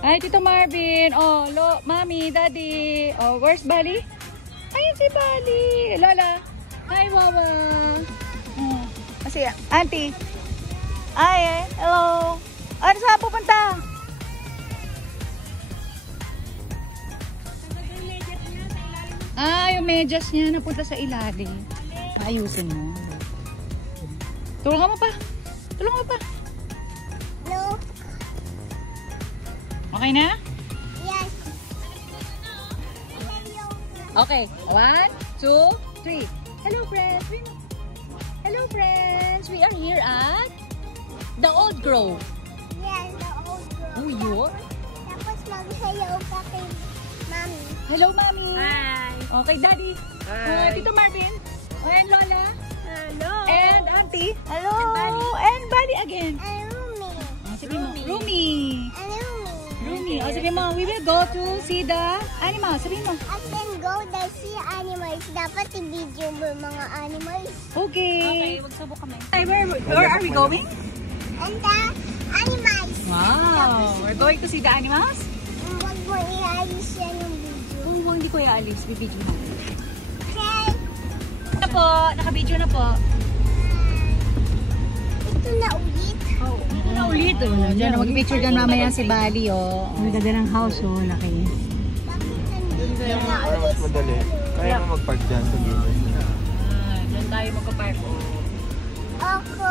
Hi, Tito Marvin. Oh, Mommy, Daddy. Oh, where's Bali? Ayun si Bali. Lola. Hi, Wawa. Oh, kasi, Auntie. Hi, hello. Ano saan pupunta? Yung medyas niya napunta sa ilalim. Ayusin mo. Tulungan mo pa. Tulungan mo pa. No. Okay na? Yes. Okay. 1, 2, 3. Hello, friends. Hello, friends. We are here at the Old Grove. Yes, the Old Grove. Oh, yun? Tapos magsayaw ka kay Mommy. Hello, Mommy. Hi. Okay, Daddy. Hi. Tito Marvin. And Lola. Hello. And Auntie. Hello. And Bali again. And Rumi. Sabi mo, Rumi. And Rumi. Rumi. O, sabi mo, we will go to see the animals. Sabi mo. At then go the see animals. Dapat i-video mo mga animals. Okay. Magsubok kami. Hey, where are we going? And the animals. Wow. We're going to see the animals? Huwag mo i-alis yan yung video. Oo, hindi ko i-alis. Bibidyo mo. Okay. Na po. Naka-video na po. Ito na ulit. Ito na ulit. Diyan, mag-picture dyan mamaya si Bali. Ang ganda ng house. Laki. Bakit nandito na Para mas madali. Kaya mo mag-park dyan sa gilid. Diyan tayo magka-park. ako.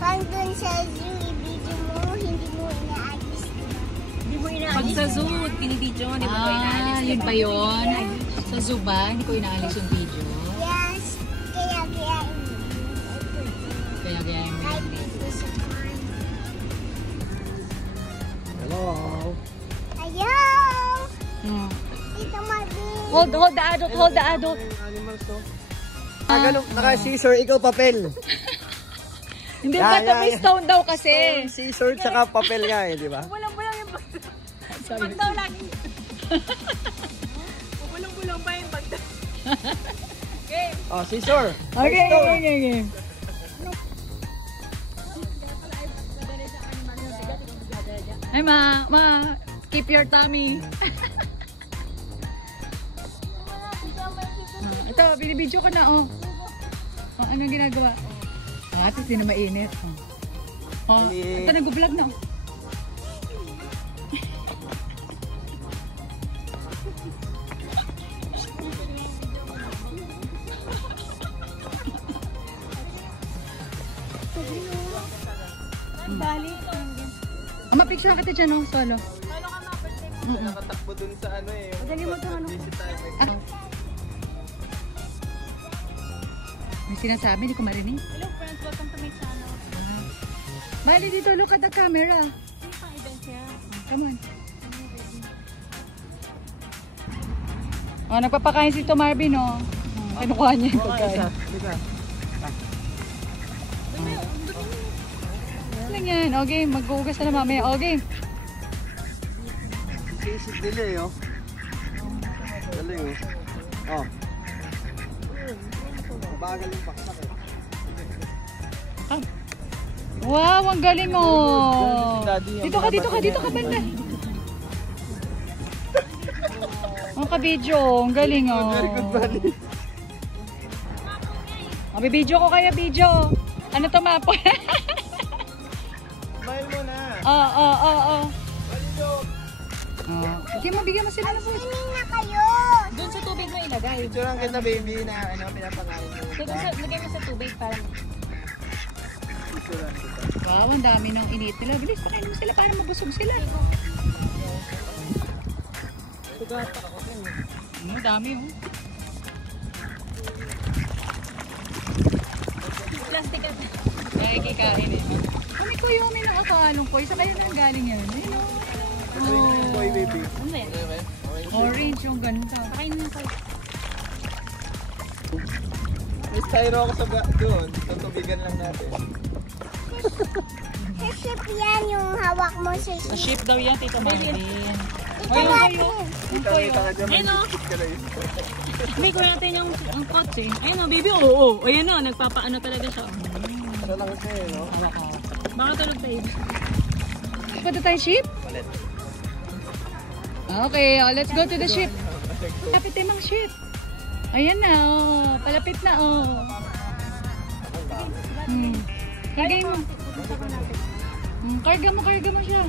Pag dun sa zoo, i-video mo, hindi mo inaalis. Hindi mo inaalis. Pag sa zoo, binibidyo, hindi mo ko inaalis. Yun ba yun? Sa zoo ba? Hindi ko inaalis yung video. Yes. Kaya Kaya kahit dito sa farm. Hello. Ayaw! Hmm. Dito Marvin. Hold the adult, hold the adult. Animals to. Ganun, naka-scissor, ikaw papel. Hindi ba ito may stone daw kasi? Scissor tsaka papel nga eh, di ba? Bulang-bulang yung bag. Sorry. Bag daw lagi. Bulang-bulang pa yung bag daw. Okay. Oh, scissor. Okay. Ay, ma, keep your tummy. Ito, binibidyo ko na, oh. Oh, anong ginagawa? Oh, at least di na mainit. Oh, ito, nag-vlog na. Bali. Mapicture kita dyan, oh, solo. Paano ka mapag-take? Nakatakbo dun sa ano eh. Dali mo ito, ano? May sinasabi, hindi ko marinig. Hello friends, welcome to my channel. Bali dito, look at the camera. Ano pang event siya? Come on. Oh, nagpapakain si Tito Marvin, oh. Kinukuha niya yung pagkain. Ano yan? Okay, mag-uugas na mamaya. Okay. Sisig delay oh. Galing oh. Oh. Bagal yung paksak eh. Wow, ang galing, oh. Dito ka banda. Ang ka-video, ang galing, oh. Very good buddy. Mabibidyo ko kaya video. Ano to, mapo? Smile mo na. Oo. Bigyan mo sila na po. Swimming na kayo! Doon sa tubig mo ilagay. Picture lang kita baby na ano, pinapakain mo. So, doon sa, lagay mo sa tubig para Picture lang kita. Wow, ang dami ng init nila. Bilis, pakain mo sila para mabusog sila. Tugatak ako din eh. Ang dami, oh. plastic at Nakikikain eh. Kami ko yung may nakakalong ko. Isa kayo nang galing yan. Ayun, oh. Ito yung boy baby. ano yan? Orange yung ganda. Pakainin mo kayo. May styro ako sa doon. Tutubigan lang natin. Sa ship yan yung hawak mo sa Sa ship. ship daw yan, Tito Marvin. Ito natin. Kita ka dyan. Ayun o. Kit ka na yun. Hindi ko natin yung kotse. Ayun o, baby. Oo. Ayun o, nagpapaano talaga siya. Siya lang siya eh, no? Baka tulog tayo. Punta tayo ship? Palit. Okay, let's go to the ship. Palapit tayo mga ship. Ayan na, oh. Palapit na, oh. Kargayin mo. Karga mo siya.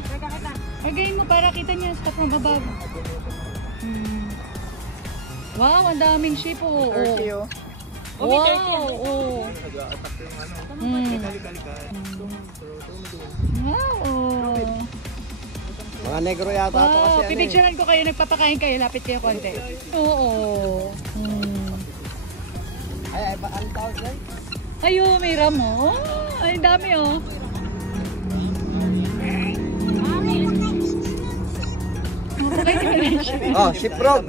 Kargayin mo para kita niya. Stop from above. Wow, ang daming ship, oh. Wow, oh. Wow, Mga negro yata ito kasi ano eh. pipicturean ko kayo, nagpapakain kayo, lapit kayo konti. Oo. Ay, ang tawag yan? Ayo, may ram, oh. Ay, ang dami, oh. Oh, ship road.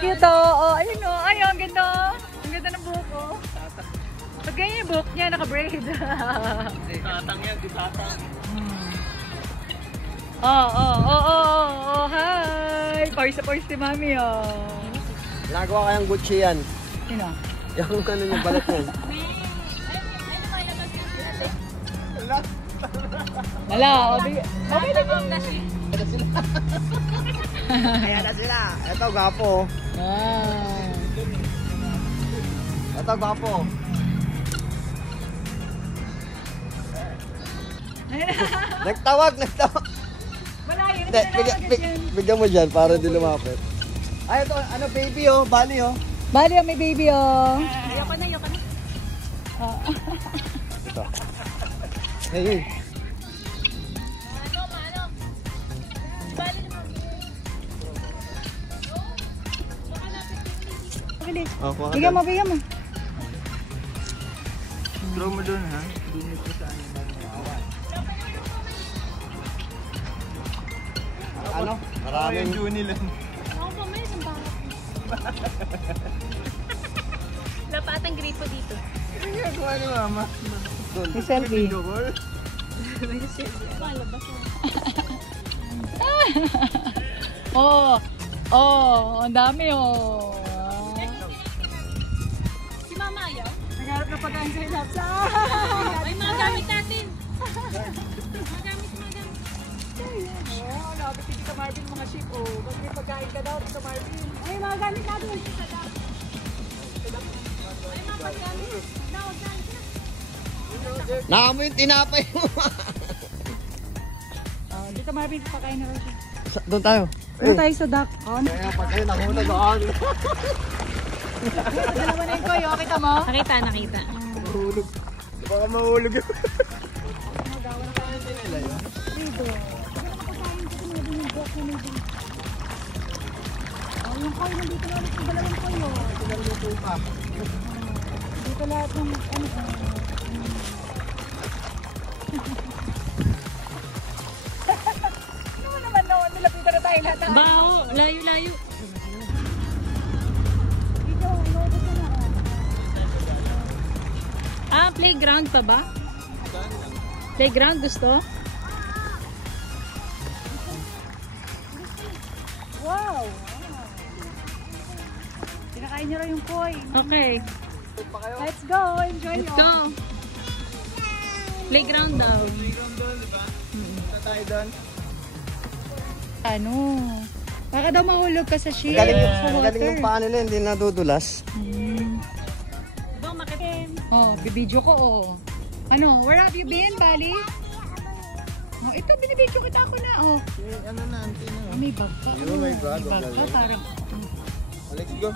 Cute, oh. Ayun, oh. Ay, ang ganda. Ang ganda ng buhok, oh. Pag ganyan yung buhok niya, naka-braid. Tatang yan, di tatang. Oh, hi. Pawis si mami, oh. Nagawa kayang Gucci yan. Sino? Yung ano yung balat mo. Wala, okay lang yun. Ayan na sila. Ito, gapo. Ito, gapo. Nagtawag. Wala, yun. Hindi, bigyan mo dyan para di lumapit. Ay, ito, ano, baby, oh. Bali, oh. Bali, may baby, oh. Ayoko na. Ito. Hey. Bilis. Oh, kuha ka Bigyan mo. Throw mo dun, ha? Dun ito sa ano? Maraming Juni lang. Ako pa, may isang pangat. Lapatang gripo dito. Ano ginagawa ni Mama? Doon. May selfie. Malabas mo. Ang dami, oh. Si Mama ayaw? Nagharap na pagkain sa ilap sa... Ay, mga gamit natin. Mga gamit. Oh, lapit si Tita Marvin mga ship, oh. Pag may pagkain ka daw, Tita Marvin. Ay, mga gamit natin. Ay, mga paggamit. Nakamoy yung tinapay mo. Tita Marvin, pakain na rin siya. Doon tayo. Doon tayo sa dock. Kaya pag kayo nahuna doon. Dalawa na yung koy, oh. Kita mo? Nakita. Mahulog. Baka mahulog yun. Dito. Yung koy, nandito na ulit yung dalawang koy, oh. Pinaruluto pa. Dito lahat ng ano naman noon, nilapitan na tayo lahat. Bao, layo. Dito, inobos na na. Playground pa ba? Playground gusto? Wow! Kinakain niyo raw yung koy. Okay. Let's go! Enjoy Let's nyo. go. Playground daw. Punta tayo doon. Ano? Baka daw mahulog ka sa ship. Galing sa water. yung paa nila, hindi nadudulas. Go, makitin. Oh, bibidyo ko, oh. Ano? Where have you been, Bali? Oh, ito, binibidyo kita ako na, oh. Ano na, auntie na. May bag pa. Yun, may bag. May bag pa, Galing. parang... Let's go.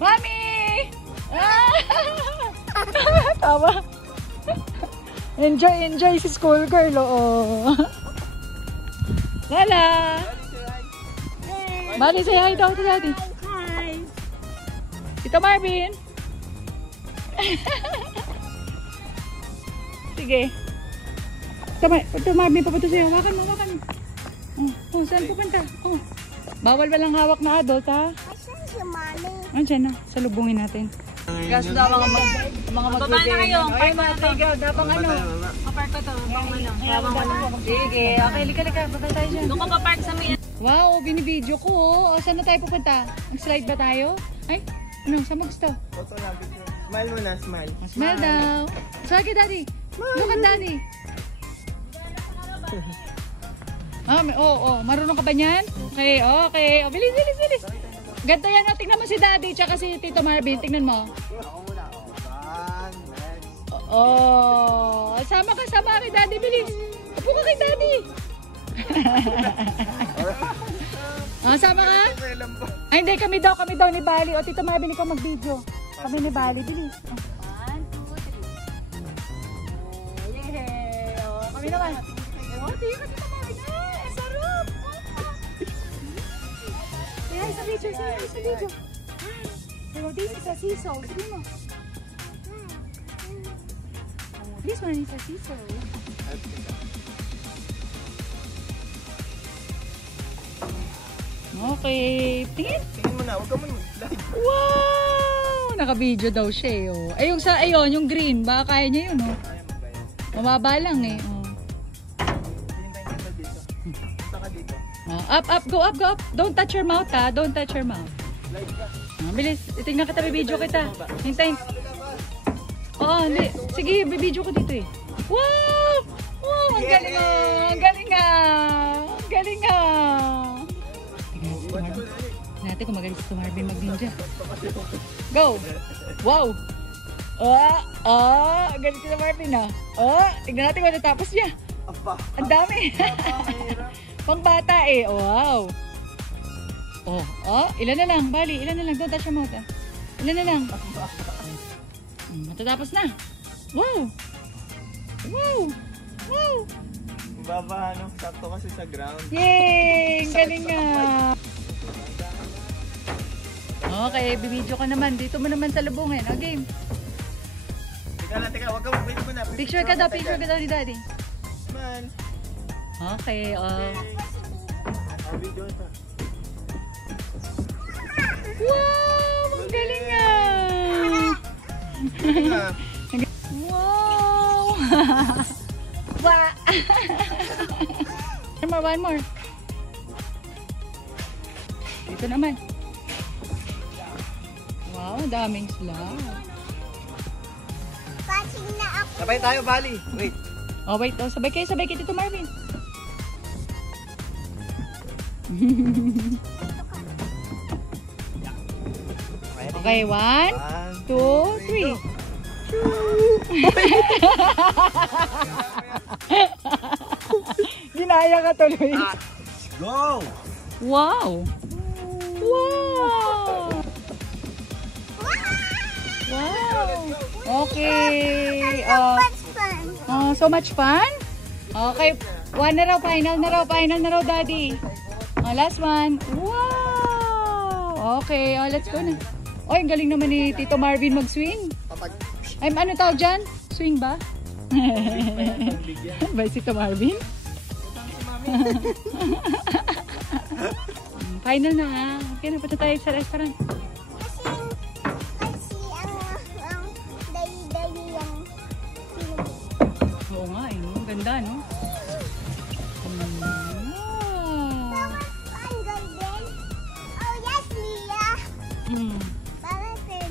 Mami! Tawa. Enjoy si school girl, oh. Lala! Bali, say hi daw to daddy. Hi. Tito Marvin. Sige. Tito Marvin, papunta sa'yo. Hawakan mo. Oh, saan pupunta? Oh. Bawal walang hawak na adult, ha? Asan si Mami? Andiyan na, salubungin natin. Kasi daw mga Baba na kayo. Ay, mga playground, dapat ano. Kapark ko to. Sige, okay, lika. Baba tayo dyan. Doon ka papark sa may... Wow, binibidyo ko. O, saan na tayo pupunta? Mag-slide ba tayo? Ay, ano, saan mo gusto? Photo na, video. Smile muna, smile. Smile daw. Smile kay daddy. Look at daddy. Marunong ka ba niyan? Okay, okay. Oh, bilis, bilis, bilis. Ganto yan. Oh. Tingnan mo si daddy tsaka si Tito Marvin. Tingnan mo. Ako muna. Next. Oh, sama ka, sama kay daddy. Bilis. Upo ka kay daddy. Sama ka? Ay, hindi. Kami daw ni Bali. O, Tito Marvin, ikaw mag-video. Kami ni Bali. Bilis. 1, 2, 3. Yay! O, kami naman. O, tingnan ka, Tito Marvin. Ay, sarap! Say sa video, say sa video. Pero this is a seesaw. Sige mo. This one is a seesaw. Okay. Tingin. Tingin mo na, huwag ka muna. Wow! Naka-video daw siya eh. Oh. Ay, yung sa, ayun, yung green. Baka kaya niya yun, oh. Kaya mo ba yan? Mababa lang eh. Oh. Tingin tayo dito. Punta ka dito. Oh, up, up, go up, go up. Don't touch your mouth, ha. Don't touch your mouth. Like ka. Bilis. Tingnan kita, bibidyo kita. Hintayin. Oo, hindi. Sige, bibidyo ko dito eh. Wow! Wow, ang galing ah. Ang galing ah. Ang galing ah. Natin kung magaling si Marvin mag-ninja. Go! Wow! Ang galing si Marvin ah. Tignan natin kung natapos niya. Ang dami. Pang bata eh. Wow! Ilan na lang, Bali. Ilan na lang. Don't touch your mouth ah. Ilan na lang. Matatapos na. Wow! Wow! Wow! Baba, ano? Sakto kasi sa ground. Yay! Ang galing nga. Okay, bibidyo ka naman. Dito mo naman sa lubungin. O, game. Teka lang, teka. Huwag ka mag-wait mo na. Picture ka daw ni Daddy. Man. Okay, Video ito. wow! Ang galing nga! Wow! One more. Dito naman. Wow, daming slime. Watching na ako. Sabay tayo, Bali. Wait. Wait. Sabay kayo Tito Marvin. Okay, 1, 2, 3. Ginaya ka tuloy. Go! Wow! Wow! Wow! Okay. What's fun? So much fun? Okay. One na raw. Final na raw, Daddy. Last one. Wow! Okay. Let's go na. Ang galing naman ni Tito Marvin mag-swing. Ay, ano tawag dyan? Swing ba? Ba si Tito Marvin? Final na ha. Okay, napunta tayo sa restaurant. Kasi ang dali-dali yung Oo nga, no? Ganda, no? Ang golden. Oh, yes, Mia. Para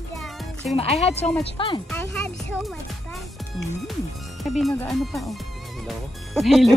down. Sige ma, I had so much fun. I had so much fun. Sabi nag-ano pa, oh. Hello. Hello.